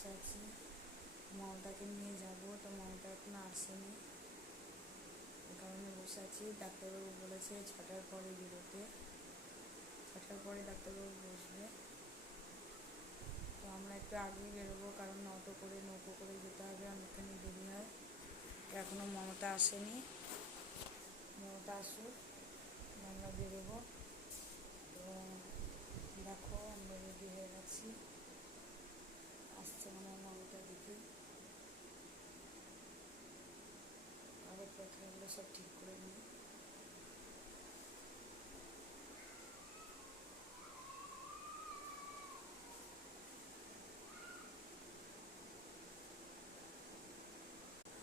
বসে আছি, মমতাকে নিয়ে যাব, তো মমতা এখনো আসেনি, এই কারণে বসে আছি। ডাক্তারবাবু বলেছে 6টার পরে বেরোতে, 6টার পরে ডাক্তারবাবু বসবে। তো আমরা একটু আগেই বেরোবো, কারণ অটো করে নৌকো করে যেতে হবে, অনেকখানি দেরি হয়। এখনও মমতা আসেনি, মমতা আসুক আমরা বেরোবো। তো দেখো আমরা রেডি হয়ে গেছি, আসছে মনে হয় মমতা, দেখি কাগজপত্রগুলো সব ঠিক করে নিই।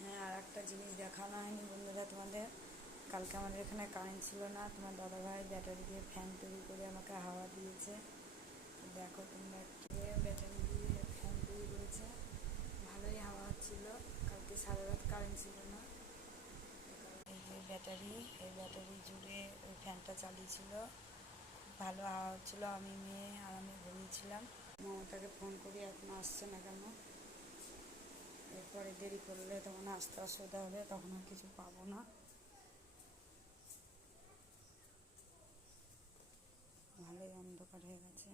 হ্যাঁ, আর একটা জিনিস দেখানো হয়নি বন্ধুরা তোমাদের, কালকে আমাদের এখানে কারেন্ট ছিল না, তোমার দাদাভাই ব্যাটারি দিয়ে ফ্যান তৈরি করে আমাকে হাওয়া দিয়েছে। দেখো তোমরা, ব্যাটারি দিয়ে ফ্যান তৈরি করেছে, ভালোই হাওয়া হচ্ছিল। কালকে সারা রাত কারেন্ট ছিল না, এই যে ব্যাটারি, এই ব্যাটারি জুড়ে ওই ফ্যানটা চালিয়েছিল, ভালো হাওয়া হচ্ছিলো। আমি মেয়ে আর আমি ঘুমিয়েছিলাম। মমতাকে ফোন করি, এখন আসছে না কেন। এরপরে দেরি করলে তখন আসতে অসুবিধা হবে, তখন আর কিছু পাবো না। ভালোই অন্ধকার হয়ে গেছে।